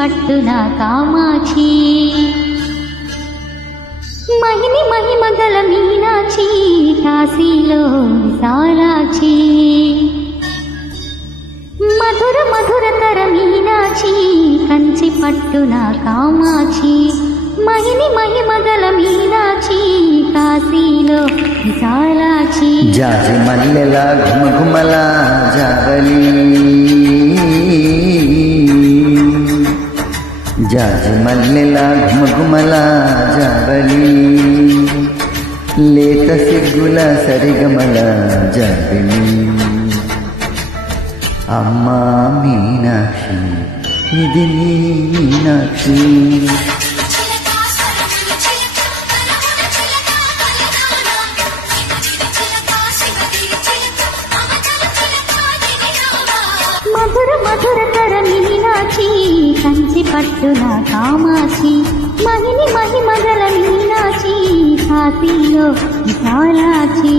పట్టున కామాక్షి మహిని మహిమగల మీనాక్షి కాశీలో విశాలాక్షి మధుర మధురతర మీనాక్షి కంచి పట్టున కామాక్షి మహిని మహిమగల మీనాక్షి కాశీలో విశాలాక్షి జాజి మల్లెల ఘుమఘుమల జావలి జాజి మల్లెల ఘుమఘుమల జావలి లేత సిగ్గుల సరిగమల జాబిలి అమ్మా మీనాక్షి ఇది నీ మీనాక్షి మధుర మధురతర మీనాక్షి కంచి పట్టున కామాక్షి మహిని మహిమగల మీనాక్షి కాశీలో విశాలాక్షి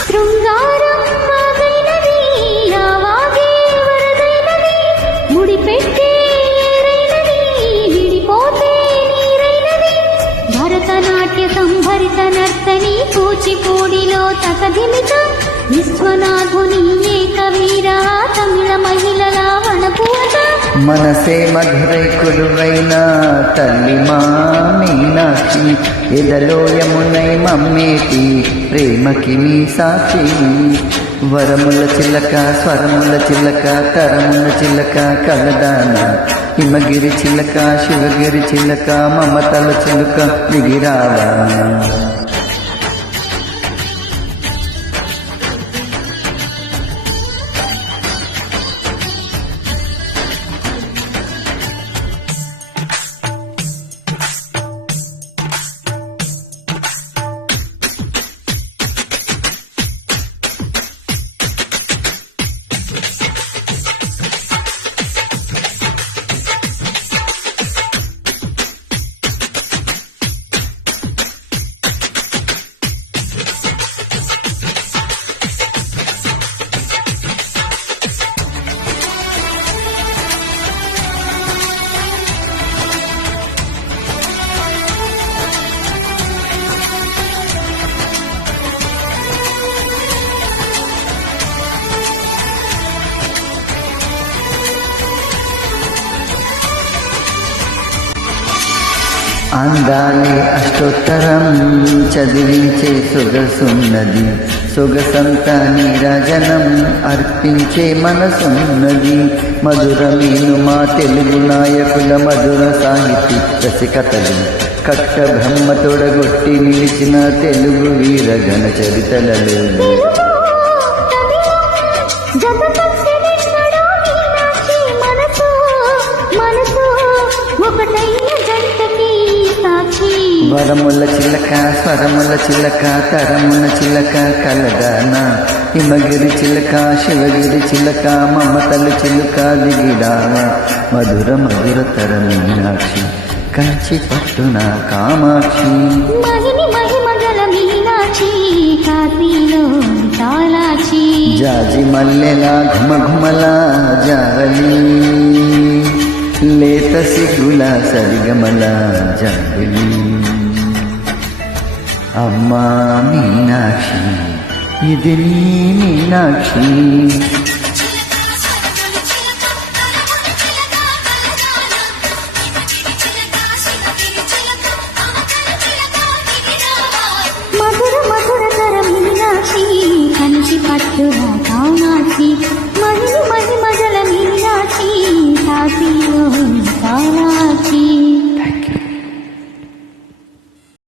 శృంగారం వాగైనది ఆవాగే వరదైనది ముడిపెట్టే ఏరైనది విడిపోతే నీరైనది భరతనాట్య సంభరిత నర్తని కూచిపూడిలో తకదిమిత విశ్వనాథుని ఏకవీర తమిళ మహిళల వనపువత మనసే మధురై కొలువైన తల్లి మా మీనాక్షి ఎదలో యమునై మమ్మేటి ప్రేమకి మీ సాక్షి వరముల చిలక స్వరముల చిలక తరముల చిలక కలదాన హిమగిరి చిలక శివగిరి చిలక మమతల చిలుక దిగిరావా అందాలే అష్టోత్తరం చదివించే సొగసున్నది సొగసంతా నీరాజనం అర్పించే మనసున్నది మధురమీను మా తెలుగు నాయకుల మధుర సాహితీ రసికతలు కట్ట బ్రహ్మ తొడగొట్టి నిలిచిన తెలుగు వీరగణ చరితలలో వరముల చిలక స్వరముల చిలక తరమున చిలక కలదాన హిమగిరి చిలక శివగిరి చిలక మమతల చిలుక దిగిడావ మధుర మధుర తర మీనాక్షి కంచి పట్టున కామాక్షి మహిని మహిమగల మీనాక్షి కాశీలో విశాలాక్షి జాజి మల్లెల ఘుమఘుమల జావలి లేత సిగ్గుల సరిగమల జాబిలి అమ్మా మీనాక్షి ఇది నీ మీనాక్షి మధుర మధుర తర మీనాక్షి కంచి పట్టున కామాక్షి